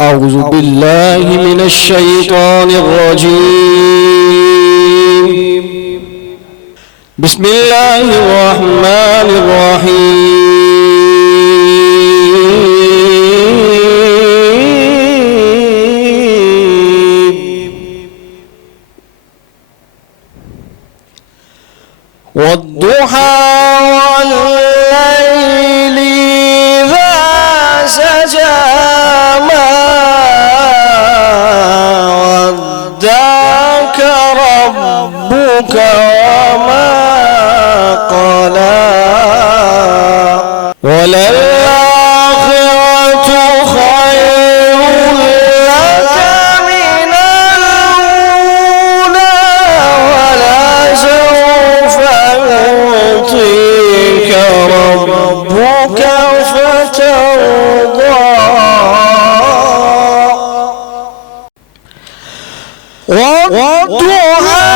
أعوذ بالله من الشيطان الرجيم. بسم الله الرحمن الرحيم. والضحى والليل إذا سجى ما ودعك ربك وما قلى وللآخرة خير لك من الأولى ولسوف يعطيك ربك فترضى. والضحى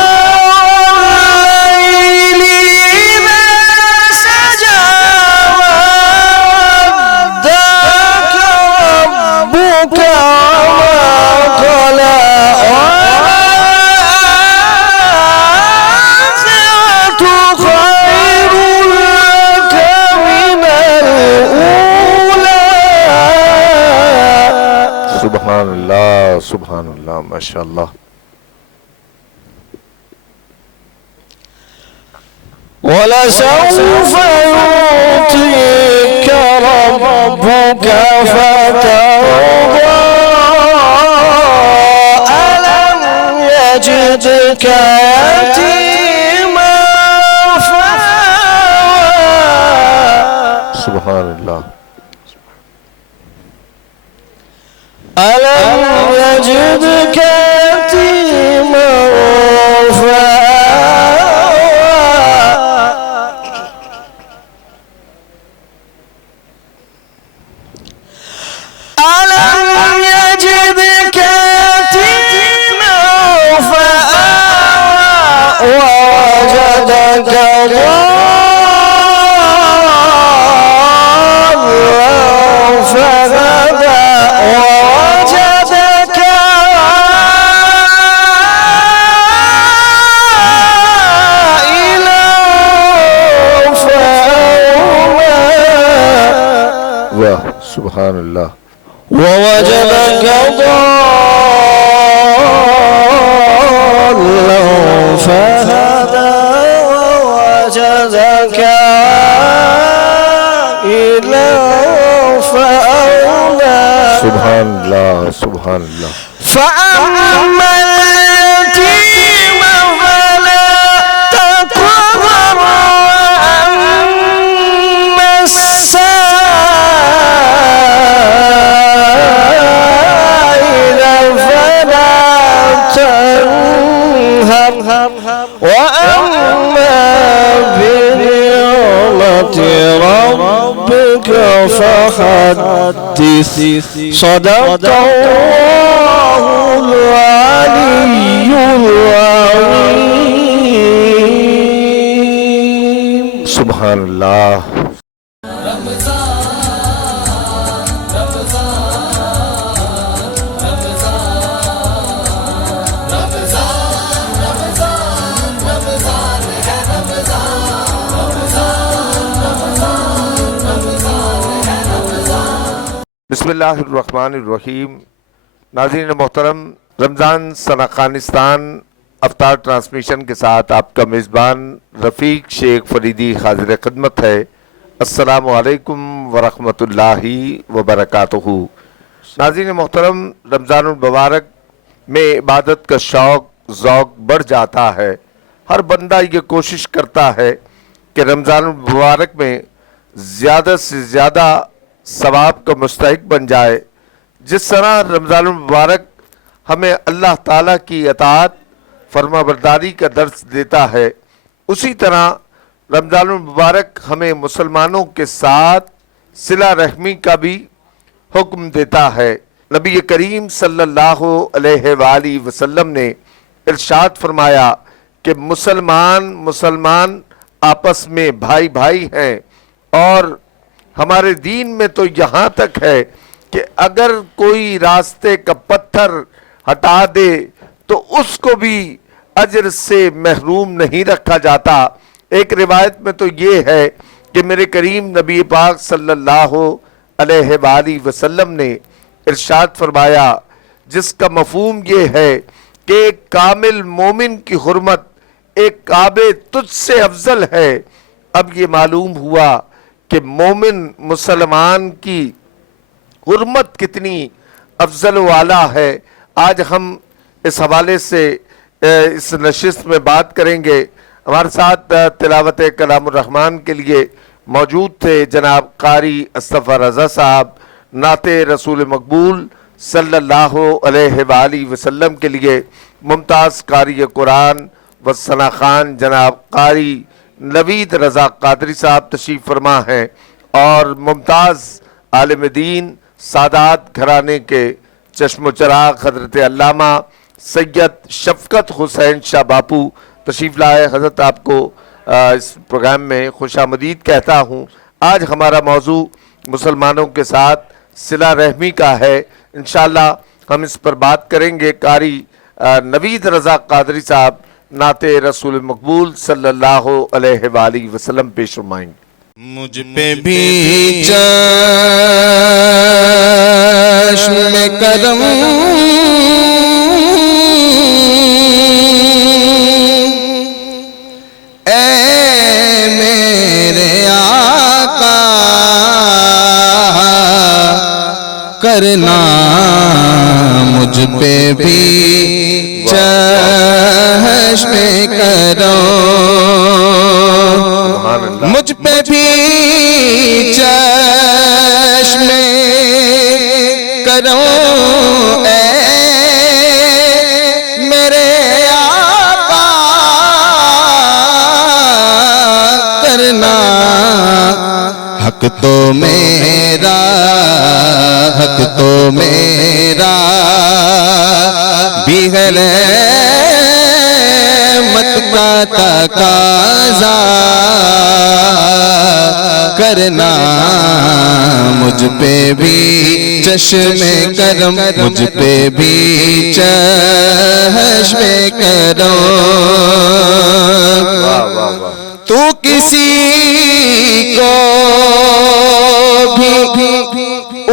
والليل إذا سجى ودعك ربك وما قلى والآخرة خير لك من الأولى. سبحان اللہ سبحان اللہ ماشاء اللہ. ولسوف يعطيك ربك فترضى. ألم يجدك يتيما فآوى. سبحان اللہ. ألم يجدك يتيما فآوى. ألم يجدك يتيما فآوى ووجدك ضالا فهدى ووجدك عائلا فأغنى. واہ سبحان اللہ. ووجدك ضالا فهدى ووجدك عائلا فأغنى. سبحان اللہ سبحان اللہ. فأما اليتيم فلا تقهر وأما السائل فلا تنهر وأما بنعمة ربك فحدث. صدق الله العلي العظيم. سبحان اللہ. بسم اللہ الرحمن الرحیم. ناظرین محترم، رمضان افغانستان افطار ٹرانسمیشن کے ساتھ آپ کا میزبان رفیق شیخ فریدی حاضر خدمت ہے. السلام علیکم ورحمۃ اللہ وبرکاتہ. ناظرین محترم، رمضان المبارک میں عبادت کا شوق ذوق بڑھ جاتا ہے. ہر بندہ یہ کوشش کرتا ہے کہ رمضان المبارک میں زیادہ سے زیادہ ثواب کا مستحق بن جائے. جس طرح رمضان المبارک ہمیں اللہ تعالیٰ کی اطاعت فرما برداری کا درس دیتا ہے، اسی طرح رمضان المبارک ہمیں مسلمانوں کے ساتھ صلہ رحمی کا بھی حکم دیتا ہے۔ نبی کریم صلی اللہ علیہ وآلہ وسلم نے ارشاد فرمایا کہ مسلمان آپس میں بھائی بھائی ہیں، اور ہمارے دین میں تو یہاں تک ہے کہ اگر کوئی راستے کا پتھر ہٹا دے تو اس کو بھی اجر سے محروم نہیں رکھا جاتا۔ ایک روایت میں تو یہ ہے کہ میرے کریم نبی پاک صلی اللہ علیہ وآلہ وسلم نے ارشاد فرمایا، جس کا مفہوم یہ ہے کہ ایک کامل مومن کی حرمت ایک کعبے تجھ سے افضل ہے۔ اب یہ معلوم ہوا کہ مومن مسلمان کی حرمت کتنی افضل و اعلیٰ ہے۔ آج ہم اس حوالے سے اس نشست میں بات کریں گے۔ ہمارے ساتھ تلاوت کلام الرحمن کے لیے موجود تھے جناب قاری اصطفیٰ رضا صاحب، نعت رسول مقبول صلی اللہ علیہ وآلہ وسلم کے لیے ممتاز قاری قرآن و ثنا خان جناب قاری نوید رضا قادری صاحب تشریف فرما ہیں، اور ممتاز عالم دین سادات گھرانے کے چشم و چراغ حضرت علامہ سید شفقت حسین شاہ باپو تشریف لائے۔ حضرت آپ کو اس پروگرام میں خوش آمدید کہتا ہوں۔ آج ہمارا موضوع مسلمانوں کے ساتھ صلہ رحمی کا ہے۔ انشاءاللہ ہم اس پر بات کریں گے۔ قاری نوید رضا قادری صاحب نعت رسول مقبول صلی اللہ علیہ وآلہ وسلم پیش فرمائیں گے۔ مجھ پہ بھی چشم کرم اے میرے آقا کرنا، مجھ پہ بھی چشم کرم، مجھ پہ بھی چشم کرم اے میرے آقا کرنا، حق تو میرا، حق تو میرا بھی ہے رحمت کا تقاضا کرنا، مجھ پہ بھی چشم کرم، مجھ پہ بھی چشم کرم۔ تو کسی کو بھی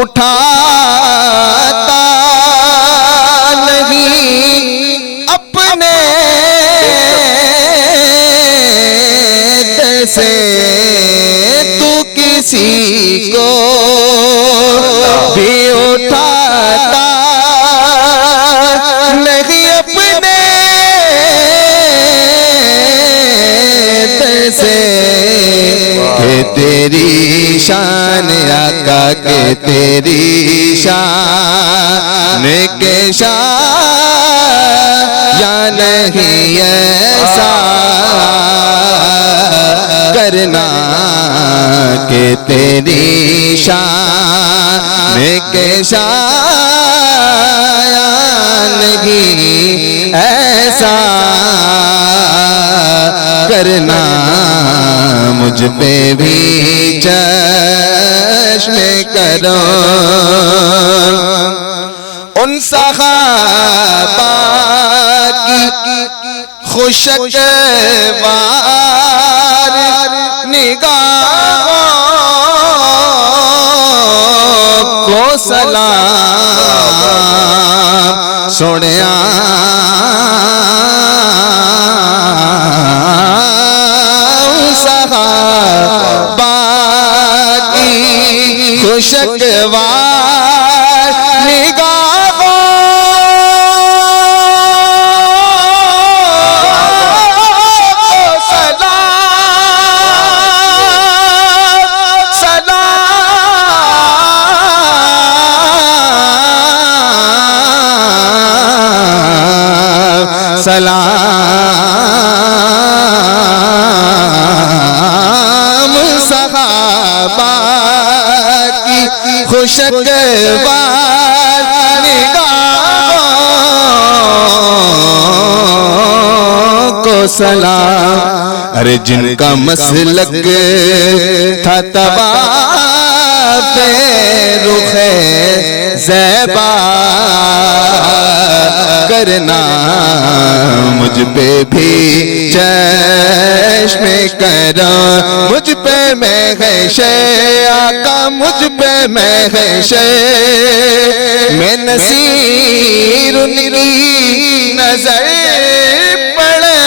اٹھاتا نہیں اپنے دل سے، تو کسی کو بھی اٹھاتا نہیں اپنے دل سے، کہ تیری شان آقا، کہ تیری شان کے شان یا نہیں ایسا کرنا، کہ تیری شان کے شان نہیں ایسا کرنا، مجھ پہ بھی چشم کرم۔ ان صحابہ کی خوشگوار نگاہوں کو سلام، سوڑیا صحابہ کی خوشگوار نگاہوں سلام، صحابہ کی خوشگوار نگاہوں کو سلام. ارے جن کا مسلک تھا طواف رخ زیبا کرنا، مجھ پہ بھی چشم کرم، مجھ پہ میں ہے شے آقا، مجھ پہ میں ہے شے. میں نصیر ان کی نظر پڑے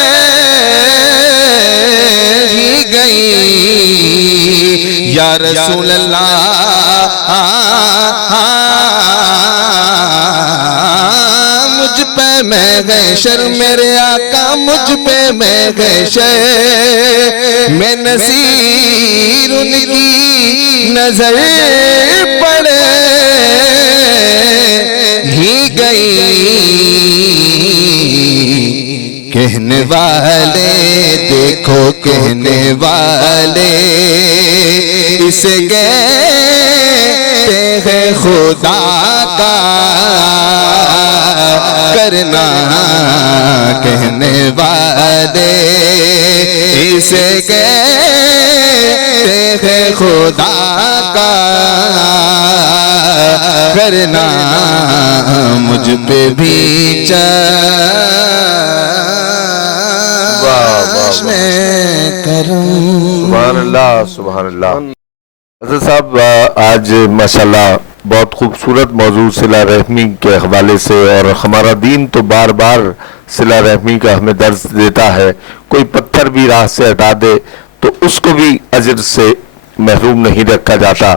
ہی گئی یا رسول اللہ. مجھ پہ میں گئے شر میرے آقا، مجھ پہ میں گئے شر. میں نصیر ان کی نظر پڑے ہی گئی. کہنے والے دیکھو کہنے والے اسے کہتے ہیں خدا کا کرنا. کہنے والے اسے کہتے ہیں خدا کا کرنا. مجھ پہ بھی چشم کرم. سبحان اللہ سبحان اللہ. حضرت صاحب آج ماشاءاللہ بہت خوبصورت موضوع صلہ رحمی کے حوالے سے، اور ہمارا دین تو بار بار صلہ رحمی کا ہمیں درس دیتا ہے. کوئی پتھر بھی راہ سے ہٹا دے تو اس کو بھی اجر سے محروم نہیں رکھا جاتا.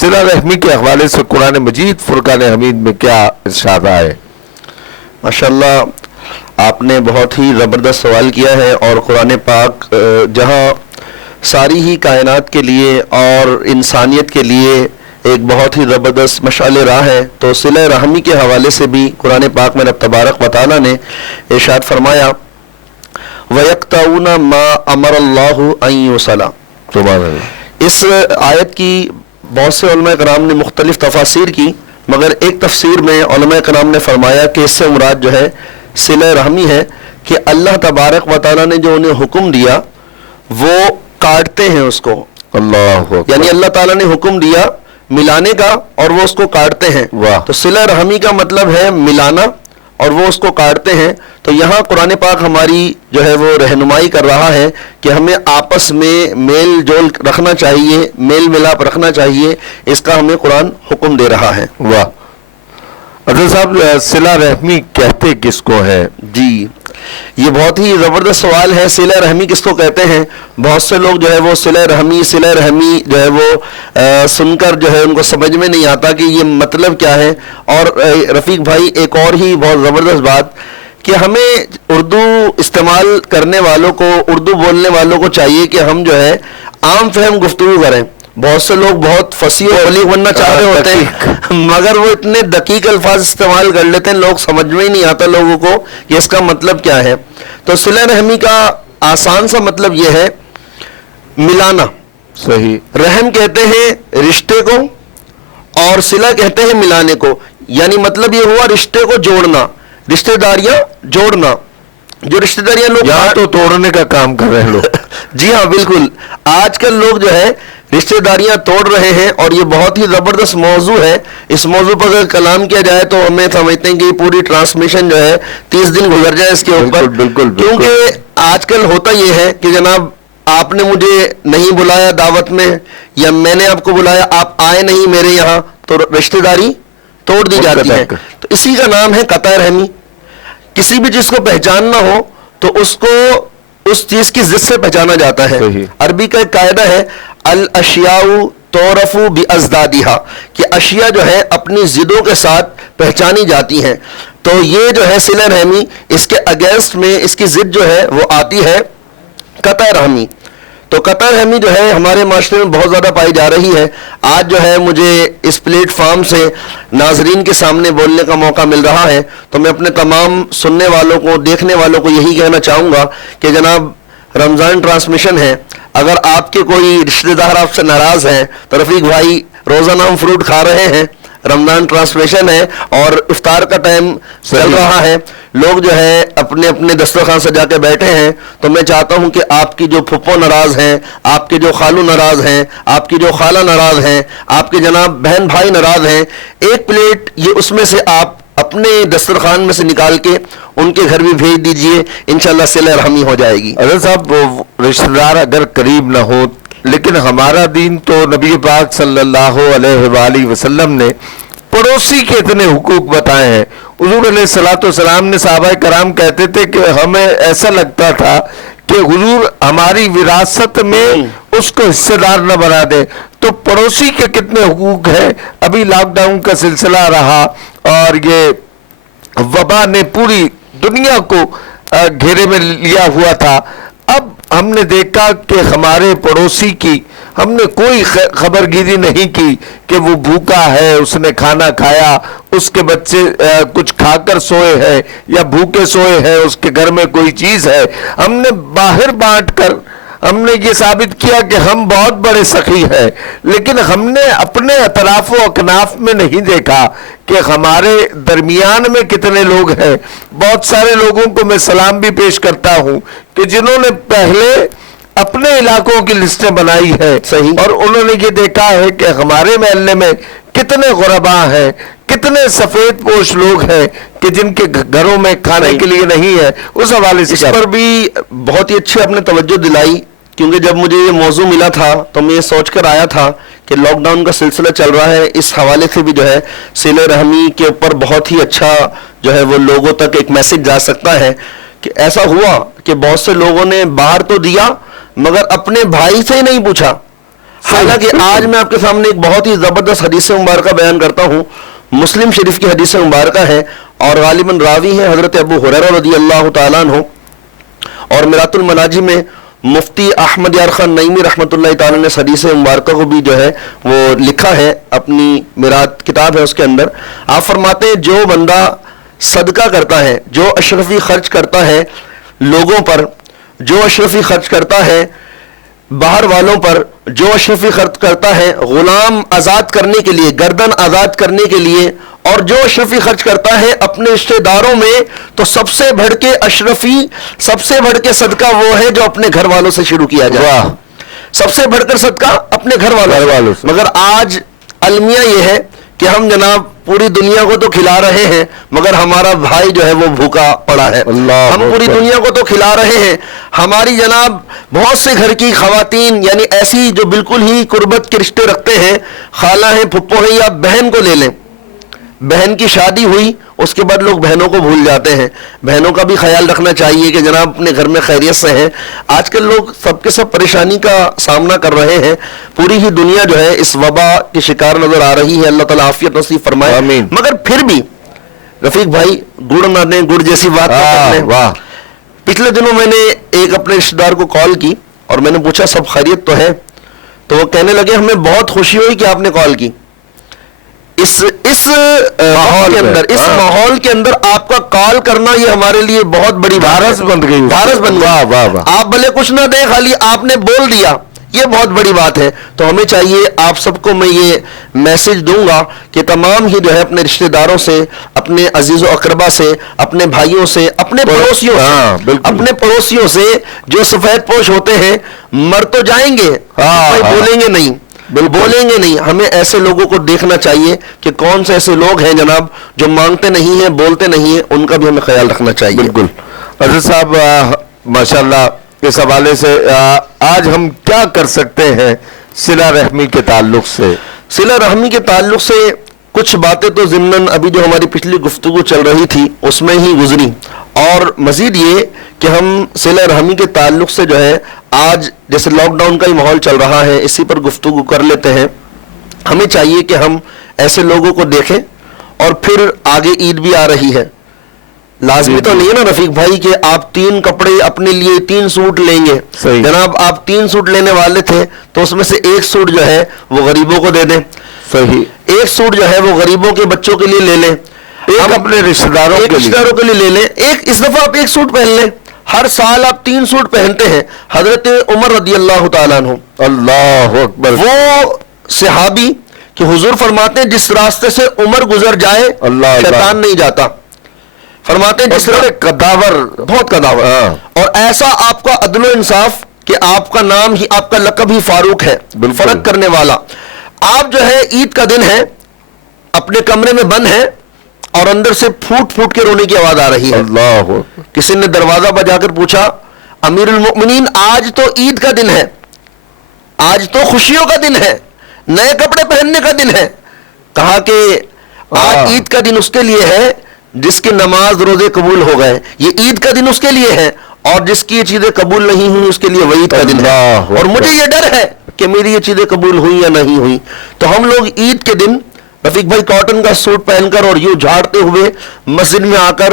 صلہ رحمی کے حوالے سے قرآن مجید فرقان حمید میں کیا ارشاد ہے؟ ماشاءاللہ آپ نے بہت ہی زبردست سوال کیا ہے، اور قرآن پاک جہاں ساری ہی کائنات کے لیے اور انسانیت کے لیے ایک بہت ہی زبردست مشعل راہ ہے، تو صلہ رحمی کے حوالے سے بھی قرآن پاک میں رب تبارک و تعالیٰ نے ارشاد فرمایا وَيَقْطَعُونَ مَا أَمَرَ اللَّهُ أَن يُوصَلَ. سبحان اللہ. اس آیت کی بہت سے علماء کرام نے مختلف تفاسیر کی، مگر ایک تفسیر میں علماء کرام نے فرمایا کہ اس سے مراد جو ہے صلہ رحمی ہے کہ اللہ تبارک و تعالیٰ نے جو انہیں حکم دیا وہ کاٹتے ہیں اس کو. اللہ اکبر. یعنی اللہ تعالیٰ نے حکم دیا ملانے کا اور وہ اس کو کاٹتے ہیں. واہ. تو صلہ رحمی کا مطلب ہے ملانا اور وہ اس کو کاٹتے ہیں. تو یہاں قرآن پاک ہماری جو ہے وہ رہنمائی کر رہا ہے کہ ہمیں آپس میں میل جول رکھنا چاہیے، میل ملاپ رکھنا چاہیے. اس کا ہمیں قرآن حکم دے رہا ہے. واہ. حضرت صاحب صلہ رحمی کہتے کس کو ہے؟ جی یہ بہت ہی زبردست سوال ہے. صلہ رحمی کس کو کہتے ہیں؟ بہت سے لوگ جو ہے وہ صلہ رحمی جو ہے وہ سن کر جو ہے ان کو سمجھ میں نہیں آتا کہ یہ مطلب کیا ہے. اور رفیق بھائی ایک اور ہی بہت زبردست بات کہ ہمیں اردو استعمال کرنے والوں کو، اردو بولنے والوں کو چاہیے کہ ہم جو ہے عام فہم گفتگو کریں. بہت سے لوگ بہت فصیح و بلیغ بننا چاہ رہے ہوتے ہیں مگر وہ اتنے دقیق الفاظ استعمال کر لیتے ہیں، لوگ سمجھ میں ہی نہیں آتا لوگوں کو کہ اس کا مطلب کیا ہے. تو صلہ رحمی کا آسان سا مطلب یہ ہے ملانا. صحیح. رحم کہتے ہیں رشتے کو اور صلہ کہتے ہیں ملانے کو. یعنی مطلب یہ ہوا رشتے کو جوڑنا، رشتہ داریاں جوڑنا. جو رشتہ داریاں لوگ یہاں تو توڑنے کا کام کر رہے ہیں لوگ. جی ہاں بالکل. آج کل لوگ جو ہے رشتہ داریاں توڑ رہے ہیں اور یہ بہت ہی زبردست موضوع ہے. اس موضوع پر اگر کلام کیا جائے تو ہمیں سمجھتے ہیں کہ پوری ٹرانسمیشن جو ہے 30 دن گزر جائے اس کے اوپر. بالکل. کیونکہ آج کل ہوتا یہ ہے کہ جناب آپ نے مجھے نہیں بلایا دعوت میں یا میں نے آپ کو بلایا، آپ آئے نہیں میرے یہاں، تو رشتہ داری توڑ دی جاتی ہے. تو اسی کا نام ہے قطع رحمی. کسی بھی چیز کو پہچاننا ہو تو اس کو اس چیز کی ضد سے پہچانا جاتا ہے. عربی کا ایک قاعدہ ہے الاشیاء تعرف بازدادها کہ اشیاء جو ہے اپنی ضدوں کے ساتھ پہچانی جاتی ہیں. تو یہ جو ہے صلہ رحمی اس کے اگینسٹ میں اس کی ضد جو ہے وہ آتی ہے قطع رحمی. تو قطع رحمی جو ہے ہمارے معاشرے میں بہت زیادہ پائی جا رہی ہے. آج جو ہے مجھے اس پلیٹ فارم سے ناظرین کے سامنے بولنے کا موقع مل رہا ہے تو میں اپنے تمام سننے والوں کو، دیکھنے والوں کو یہی کہنا چاہوں گا کہ جناب رمضان ٹرانسمیشن ہے، اگر آپ کے کوئی رشتہ دار آپ سے ناراض ہیں تو رفیق بھائی روزانہ ہم فروٹ کھا رہے ہیں, رمضان ٹرانسمیشن ہے اور افطار کا ٹائم چل رہا ہے, لوگ جو ہے اپنے اپنے دسترخوان سجا کے بیٹھے ہیں, تو میں چاہتا ہوں کہ آپ کی جو پھپھو ناراض ہیں, آپ کے جو خالو ناراض ہیں, آپ کی جو خالہ ناراض ہیں, آپ کے جناب بہن بھائی ناراض ہیں, ایک پلیٹ یہ اس میں سے آپ اپنے دسترخوان میں سے نکال کے ان کے گھر بھی بھیج دیجئے, انشاءاللہ صلہ رحمی ہو جائے گی. حضرت صاحب رشتہ دار اگر قریب نہ ہو, لیکن ہمارا دین تو نبی پاک صلی اللہ علیہ وآلہ وسلم نے پڑوسی کے اتنے حقوق بتائے ہیں. حضور علیہ الصلوۃ والسلام نے صحابہ کرام کہتے تھے کہ ہمیں ایسا لگتا تھا کہ حضور ہماری وراثت میں اس کو حصے دار نہ بنا دے. تو پڑوسی کے کتنے حقوق ہیں. ابھی لاک ڈاؤن کا سلسلہ رہا اور یہ وبا نے پوری دنیا کو گھیرے میں لیا ہوا تھا. اب ہم نے دیکھا کہ ہمارے پڑوسی کی ہم نے کوئی خبر گیری نہیں کی کہ وہ بھوکا ہے, اس نے کھانا کھایا, اس کے بچے کچھ کھا کر سوئے ہیں یا بھوکے سوئے ہیں, اس کے گھر میں کوئی چیز ہے. ہم نے باہر بانٹ کر ہم نے یہ ثابت کیا کہ ہم بہت بڑے سخی ہیں, لیکن ہم نے اپنے اطراف و اکناف میں نہیں دیکھا کہ ہمارے درمیان میں کتنے لوگ ہیں. بہت سارے لوگوں کو میں سلام بھی پیش کرتا ہوں کہ جنہوں نے پہلے اپنے علاقوں کی لسٹیں بنائی ہے, اور انہوں نے یہ دیکھا ہے کہ ہمارے محلے میں کتنے غرباء ہیں, کتنے سفید پوش لوگ ہیں کہ جن کے گھروں میں کھانے کے لیے نہیں ہے. اس حوالے سے اس پر بھی بہت ہی اچھی آپ نے توجہ دلائی, کیونکہ جب مجھے یہ موضوع ملا تھا تو میں یہ سوچ کر آیا تھا کہ لاک ڈاؤن کا سلسلہ چل رہا ہے, اس حوالے سے بھی جو ہے صلہ رحمی کے اوپر بہت ہی اچھا جو ہے وہ لوگوں تک ایک میسج جا سکتا ہے. کہ ایسا ہوا کہ بہت سے لوگوں نے باہر تو دیا مگر اپنے بھائی سے ہی نہیں پوچھا. حالانکہ آج میں آپ کے سامنے ایک بہت ہی زبردست حدیث مبارکہ بیان کرتا ہوں, مسلم شریف کی حدیث مبارکہ ہے اور غالباً راوی ہیں حضرت ابو ہریرہ رضی اللہ تعالیٰ عنہ, اور میرات المناجی میں مفتی احمد یار خان نعیمی رحمۃ اللہ تعالیٰ نے اس حدیث مبارکہ کو بھی جو ہے وہ لکھا ہے, اپنی میرات کتاب ہے اس کے اندر. آپ فرماتے ہیں جو بندہ صدقہ کرتا ہے, جو اشرفی خرچ کرتا ہے لوگوں پر, جو اشرفی خرچ کرتا ہے باہر والوں پر, جو اشرفی خرچ کرتا ہے غلام آزاد کرنے کے لیے, گردن آزاد کرنے کے لیے, اور جو اشرفی خرچ کرتا ہے اپنے رشتہ داروں میں, تو سب سے بڑھ کے اشرفی, سب سے بڑھ کے صدقہ وہ ہے جو اپنے گھر والوں سے شروع کیا جائے. سب سے بڑھ کر صدقہ اپنے گھر والوں سے. مگر آج المیہ یہ ہے کہ ہم جناب پوری دنیا کو تو کھلا رہے ہیں مگر ہمارا بھائی جو ہے وہ بھوکا پڑا ہے. ہم پوری دنیا کو تو کھلا رہے ہیں, ہماری جناب بہت سے گھر کی خواتین یعنی ایسی جو بالکل ہی قربت کے رشتے رکھتے ہیں, خالہ ہیں, پھپھو ہیں, یا بہن کو لے لیں, بہن کی شادی ہوئی اس کے بعد لوگ بہنوں کو بھول جاتے ہیں. بہنوں کا بھی خیال رکھنا چاہیے کہ جناب اپنے گھر میں خیریت سے ہیں. آج کل لوگ سب کے سب پریشانی کا سامنا کر رہے ہیں, پوری ہی دنیا جو ہے اس وبا کے شکار نظر آ رہی ہے. اللہ تعالیٰ عافیت نصیب فرمائے. آمین. مگر پھر بھی رفیق بھائی گڑ نہ دیں گڑ جیسی بات نہ کریں. واہ, پچھلے دنوں میں نے ایک اپنے رشتہ دار کو کال کی اور میں نے پوچھا سب خیریت تو ہے, تو وہ کہنے لگے ہمیں بہت خوشی ہوئی کہ آپ نے کال کی. اس ماحول کے اندر آپ کا کال کرنا یہ ہمارے لیے بہت بڑی بھارت بن گئی. واہ واہ واہ. آپ بھلے کچھ نہ دیں, خالی آپ نے بول دیا, یہ بہت بڑی بات ہے. تو ہمیں چاہیے, آپ سب کو میں یہ میسج دوں گا کہ تمام ہی جو ہے اپنے رشتہ داروں سے, اپنے عزیز و اقربا سے, اپنے بھائیوں سے, اپنے پڑوسیوں سے, اپنے پڑوسیوں سے جو سفید پوش ہوتے ہیں, مر تو جائیں گے بولیں گے نہیں, بولیں گے نہیں. ہمیں ایسے لوگوں کو دیکھنا چاہیے کہ کون سے ایسے لوگ ہیں جناب جو مانگتے نہیں ہیں, بولتے نہیں ہیں, ان کا بھی ہمیں خیال رکھنا چاہیے. بالکل. حضرت صاحب ماشاءاللہ اس حوالے سے آج ہم کیا کر سکتے ہیں صلہ رحمی کے تعلق سے؟ صلہ رحمی کے تعلق سے کچھ باتیں تو ضمناً ابھی جو ہماری پچھلی گفتگو چل رہی تھی اس میں ہی گزری, اور مزید یہ کہ ہم صلہ رحمی کے تعلق سے جو ہے آج جیسے لاک ڈاؤن کا ہی ماحول چل رہا ہے اسی پر گفتگو کر لیتے ہیں. ہمیں چاہیے کہ ہم ایسے لوگوں کو دیکھیں, اور پھر آگے عید بھی آ رہی ہے. لازمی تو نہیں ہے نا رفیق بھائی کہ آپ 3 کپڑے اپنے لیے 3 سوٹ لیں گے. جناب آپ 3 سوٹ لینے والے تھے تو اس میں سے 1 سوٹ جو ہے وہ غریبوں کو دے دیں. صحیح. 1 سوٹ جو ہے وہ غریبوں کے بچوں کے لیے لے لیں, ایک اپنے رشتہ داروں کے لیے لے لیں. اس دفعہ آپ 1 سوٹ پہن لیں. ہر سال آپ 3 سوٹ پہنتے ہیں. حضرت عمر رضی اللہ تعالیٰ عنہ, اللہ اکبر, وہ صحابی کہ حضور فرماتے ہیں جس راستے سے عمر گزر جائے اللہ شیطان نہیں جاتا. فرماتے ہیں جس قداور بہت قداور. اور ایسا آپ کا عدل و انصاف کہ آپ کا نام ہی آپ کا لقب ہی فاروق ہے, فرق کرنے والا. آپ جو ہے عید کا دن ہے, اپنے کمرے میں بند ہیں اور اندر سے پھوٹ پھوٹ کے رونے کی آواز آ رہی ہے. اللہ. کسی نے دروازہ بجا کر پوچھا امیر المؤمنین آج تو عید کا دن ہے, آج تو خوشیوں کا دن ہے, نئے کپڑے پہننے کا دن ہے. کہا کہ آج عید کا دن اس کے لیے ہے جس کی نماز روزے قبول ہو گئے, یہ عید کا دن اس کے لیے ہے, اور جس کی یہ چیزیں قبول نہیں ہوئی اس کے لیے وعید کا دن ہے. اور مجھے یہ ڈر ہے کہ میری یہ چیزیں قبول ہوئی یا نہیں ہوئی. تو ہم لوگ عید کے دن رفیق بھائی کاٹن کا سوٹ پہن کر اور یوں جھاڑتے ہوئے مسجد میں آ کر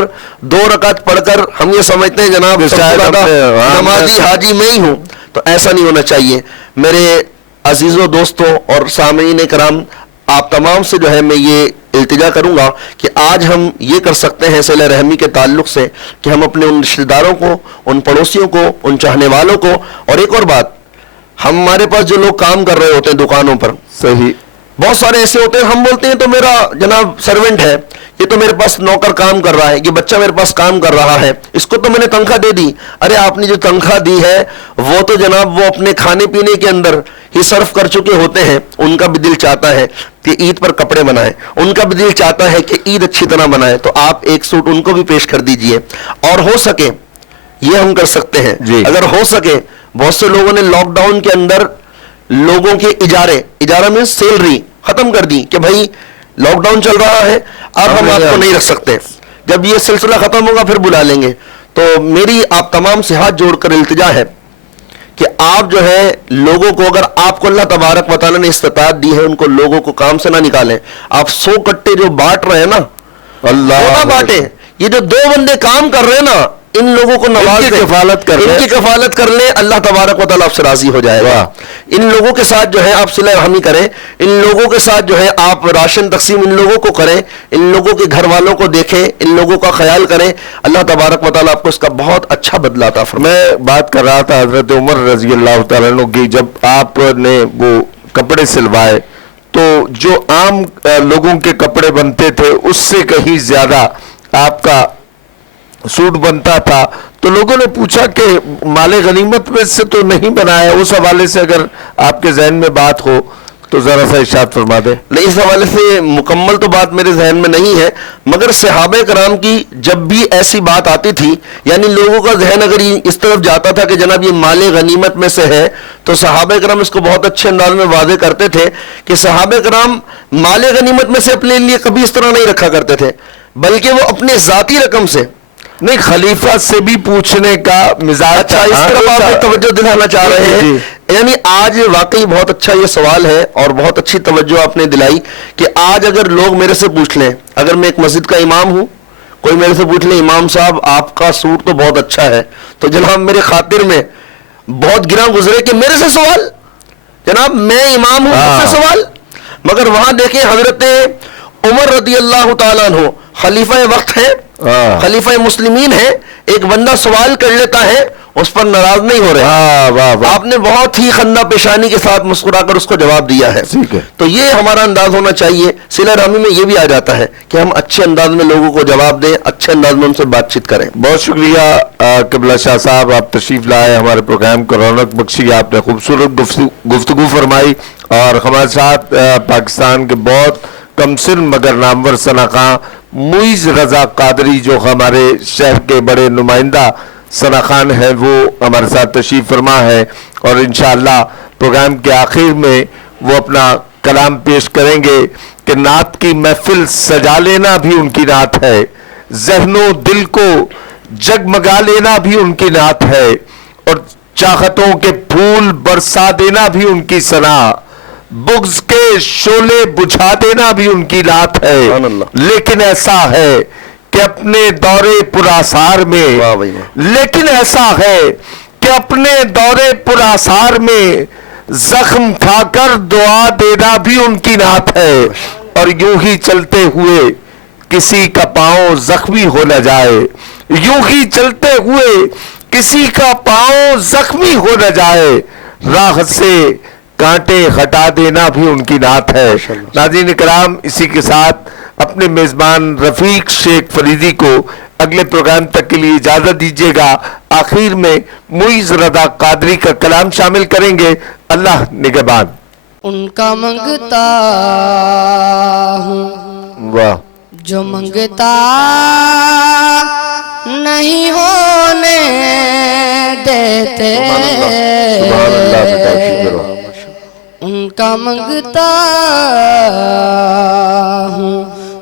2 رکعت پڑھ کر ہم یہ سمجھتے ہیں جناب نمازی حاجی میں ہی ہوں. تو ایسا نہیں ہونا چاہیے. میرے عزیزوں دوستوں اور سامعین کرام, آپ تمام سے جو ہے میں یہ التجا کروں گا کہ آج ہم یہ کر سکتے ہیں صلہ رحمی کے تعلق سے کہ ہم اپنے ان رشتہ داروں کو, ان پڑوسیوں کو, ان چاہنے والوں کو. اور ایک اور بات, ہمارے پاس جو لوگ کام کر رہے ہوتے ہیں دکانوں پر, صحیح, بہت سارے ایسے ہوتے ہیں, ہم بولتے ہیں تو میرا جناب سرونٹ ہے, یہ تو میرے پاس نوکر کام کر رہا ہے, یہ بچہ میرے پاس کام کر رہا ہے, اس کو تو میں نے تنخواہ دے دی. ارے آپ نے جو تنخواہ دی ہے وہ تو جناب وہ اپنے کھانے پینے کے اندر ہی صرف کر چکے ہوتے ہیں. ان کا بھی دل چاہتا ہے کہ عید پر کپڑے بنائیں, ان کا بھی دل چاہتا ہے کہ عید اچھی طرح منائیں. تو آپ ایک سوٹ ان کو بھی پیش کر دیجئے. اور ہو سکے یہ ہم کر سکتے ہیں جی. اگر ہو سکے, بہت سے لوگوں نے لاک ڈاؤن کے اندر لوگوں کے اجارہ میں سیلری ختم کر دی کہ بھائی لاک ڈاؤن چل رہا ہے, اب ہم آپ کو نہیں رکھ سکتے, جب یہ سلسلہ ختم ہوگا پھر بلا لیں گے. تو میری آپ تمام سے ہاتھ جوڑ کر التجا ہے کہ آپ جو ہے لوگوں کو, اگر آپ کو اللہ تبارک و تعالیٰ نے استطاعت دی ہے, ان کو لوگوں کو کام سے نہ نکالیں. آپ 100 کٹے جو بانٹ رہے ہیں نا, اللہ بانٹے. یہ جو 2 بندے کام کر رہے ہیں نا, ان لوگوں کو نواز دیں, ان کی کفالت کر لیں, اللہ تبارک و تعالیٰ آپ سے راضی ہو جائے گا. ان لوگوں کے ساتھ جو ہے آپ صلہ رحمی کریں, ان لوگوں کے ساتھ جو ہے آپ راشن تقسیم ان لوگوں کو کریں, ان لوگوں کے گھر والوں کو دیکھیں, ان لوگوں کا خیال کریں. اللہ تبارک و تعالیٰ آپ کو اس کا بہت اچھا بدلہ عطا فرمائے. میں بات کر رہا تھا حضرت عمر رضی اللہ تعالیٰ عنہ کی, جب آپ نے وہ کپڑے سلوائے تو جو عام لوگوں کے کپڑے بنتے تھے اس سے کہیں زیادہ آپ کا سوٹ بنتا تھا. تو لوگوں نے پوچھا کہ مال غنیمت میں سے تو نہیں بنایا, اس حوالے سے اگر آپ کے ذہن میں بات ہو تو ذرا سا ارشاد فرما دیں. نہیں, اس حوالے سے مکمل تو بات میرے ذہن میں نہیں ہے, مگر صحابہ کرام کی جب بھی ایسی بات آتی تھی, یعنی لوگوں کا ذہن اگر اس طرف جاتا تھا کہ جناب یہ مال غنیمت میں سے ہے, تو صحابہ کرام اس کو بہت اچھے انداز میں واضح کرتے تھے کہ صحابہ کرام مال غنیمت میں سے اپنے لیے کبھی اس طرح نہیں رکھا کرتے تھے, بلکہ وہ اپنے ذاتی رقم سے, نہیں خلیفہ سے بھی پوچھنے کا مزاج. اچھا, اس طرف آپ توجہ دلانا چاہ رہے ہیں. یعنی آج واقعی بہت اچھا یہ سوال ہے اور بہت اچھی توجہ آپ نے دلائی کہ آج اگر لوگ میرے سے پوچھ لیں, اگر میں ایک مسجد کا امام ہوں, کوئی میرے سے پوچھ لے امام صاحب آپ کا سوٹ تو بہت اچھا ہے, تو جناب میرے خاطر میں بہت گراں گزرے کہ میرے سے سوال, جناب میں امام ہوں, مجھ سے سوال. مگر وہاں دیکھیں حضرت عمر رضی اللہ تعالیٰ عنہ خلیفہ وقت ہے, خلیفہ مسلمین ہے, ایک بندہ سوال کر لیتا ہے اس پر ناراض نہیں ہو رہے. آپ نے بہت ہی خندہ پیشانی کے ساتھ مسکرا کر اس کو جواب دیا ہے. تو یہ ہمارا انداز ہونا چاہیے. صلہ رحمی میں یہ بھی آ جاتا ہے کہ ہم اچھے انداز میں لوگوں کو جواب دیں, اچھے انداز میں ان سے بات چیت کریں. بہت شکریہ قبلہ شاہ صاحب, آپ تشریف لائے, ہمارے پروگرام کو رونق بخشی, آپ نے خوبصورت گفتگو فرمائی, اور ہمارے ساتھ پاکستان کے بہت کم سن مگر نامور ثناخواں معیز رضا قادری جو ہمارے شہر کے بڑے نمائندہ ثناخوان ہیں, وہ ہمارے ساتھ تشریف فرما ہے, اور انشاءاللہ پروگرام کے آخر میں وہ اپنا کلام پیش کریں گے کہ نعت کی محفل سجا لینا بھی ان کی نعت ہے, ذہن و دل کو جگمگا لینا بھی ان کی نعت ہے, اور چاہتوں کے پھول برسا دینا بھی ان کی ثنا, بغض کے شعلے بجھا دینا بھی ان کی نعت ہے. لیکن ایسا ہے کہ اپنے دورے پرآثار میں, لیکن ایسا ہے کہ اپنے دورے پرآثار میں زخم کھا کر دعا دینا بھی ان کی نعت ہے, اور یوں ہی چلتے ہوئے کسی کا پاؤں زخمی ہو نہ جائے, یوں ہی چلتے ہوئے کسی کا پاؤں زخمی ہو نہ جائے, راہ سے کانٹے ہٹا دینا بھی ان کی نعت ہے. ناظرین اکرام، اسی کے ساتھ اپنے میزبان رفیق شیخ فریدی کو اگلے پروگرام تک کے لیے اجازت دیجیے گا. آخر میں معیز رضا قادری کا کلام شامل کریں گے. اللہ نگہبان. ان کا منگتا ہوں واہ، جو منگتا نہیں ہونے دیتے. سبحان اللہ بیٹا، شکر ہو. ان کا منگتا ہوں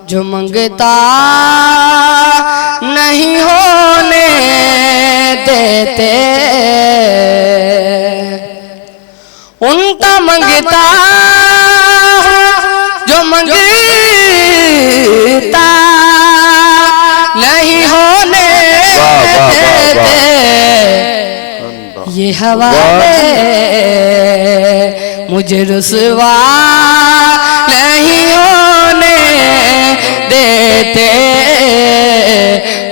جو منگتا نہیں ہونے دیتے. ان کا منگتا ہوں جو منگتا نہیں ہونے دیتے. یہ حوالے مجھے رسوا نہیں ہونے دیتے.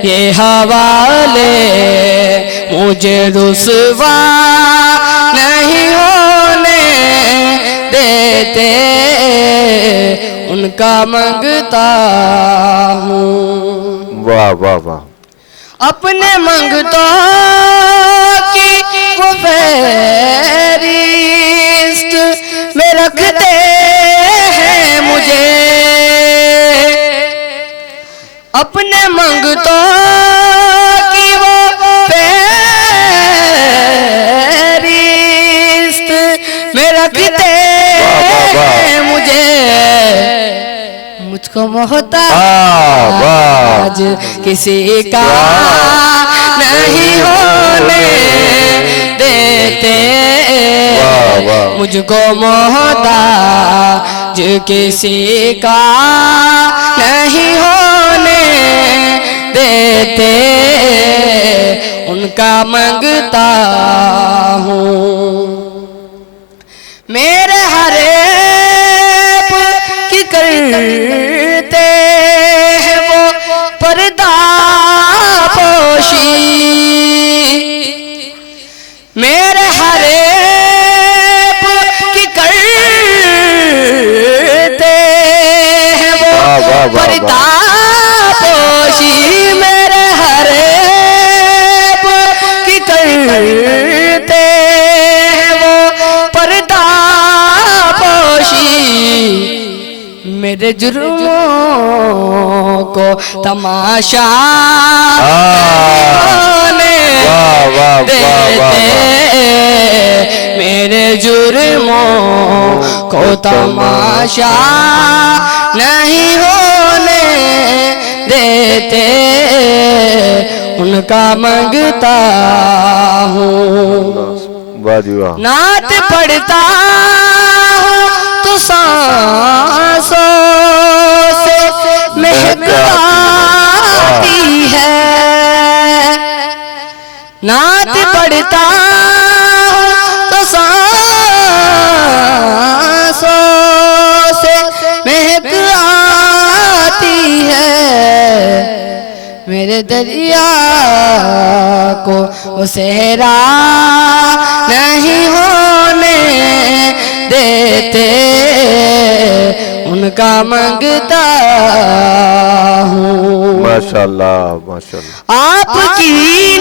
یہ حوالے مجھے رسوا نہیں ہونے دیتے. ان کا منگتا ہوں. واہ واہ واہ. اپنے منگتوں کی وہ فہرست میں رکھتے ہیں مجھے. اپنے منگتوں کی وہ فہرست میں رکھتے ہیں مجھے. مجھ کو محتاج کسی کا نہیں ہونے دیتے. مجھ کو محتاج کسی کا نہیں ہونے دیتے. ان کا منگتا ہوں. میرے ہر ایب کی کرتے ہیں وہ پردہ پوشی. میرے ہر ایب کی کرتے ہیں وہ پردہ پوشی. میرے ہر ایب کی کرتے ہیں وہ پردہ پوشی. میرے جرموں کو تماشا دیتے. میرے جرموں کو تماشا نہیں ہونے دیتے. ان کا منگتا ہوں. واہ جی واہ. نعت پڑھتا ہوں تو سانسوں سے مہک آتی ہے. نعت پڑھتا ہوں تو سانسوں سے مہک آتی ہے. میرے دریا کو وہ صحرا نہیں ہونے دیتے. ان کا منگتا ہوں. ماشاءاللہ ماشاءاللہ. آپ کی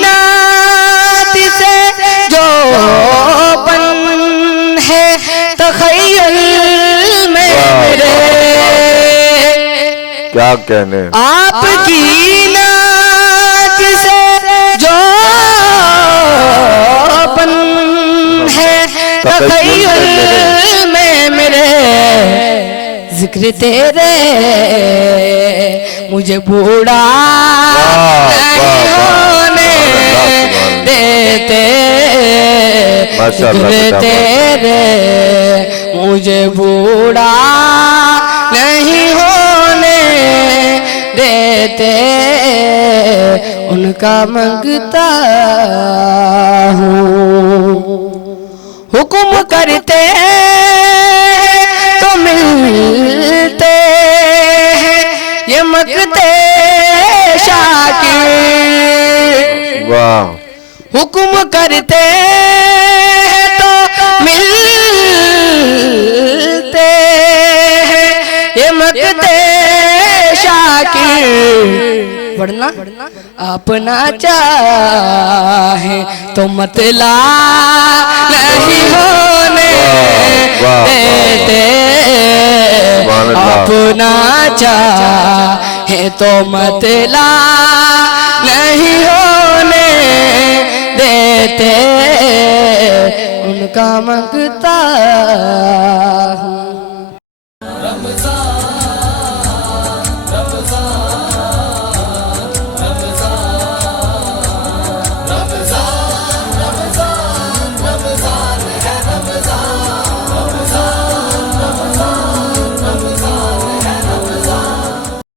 نعت سے جو پن ہے تخیل میں میرے. کیا کہنے. آپ کی نعت سے جو پن ہے تخیل میں میرے. ذکر تیرے مجھے بوڑھا نہیں ہونے دیتے. ذکر تیرے مجھے بوڑھا نہیں ہونے دیتے. ان کا منگتا ہوں. حکم کرتے تو ملتے ہیں یہ مکتے شاکر. واہ. حکم کرتے تو ملتے شاکر ورنہ اپنا چاہے تو مطلع نہیں ہونے دیتے اپنا چاہے تو مطلع نہیں ہونے دیتے ان کا مانگتا ہوں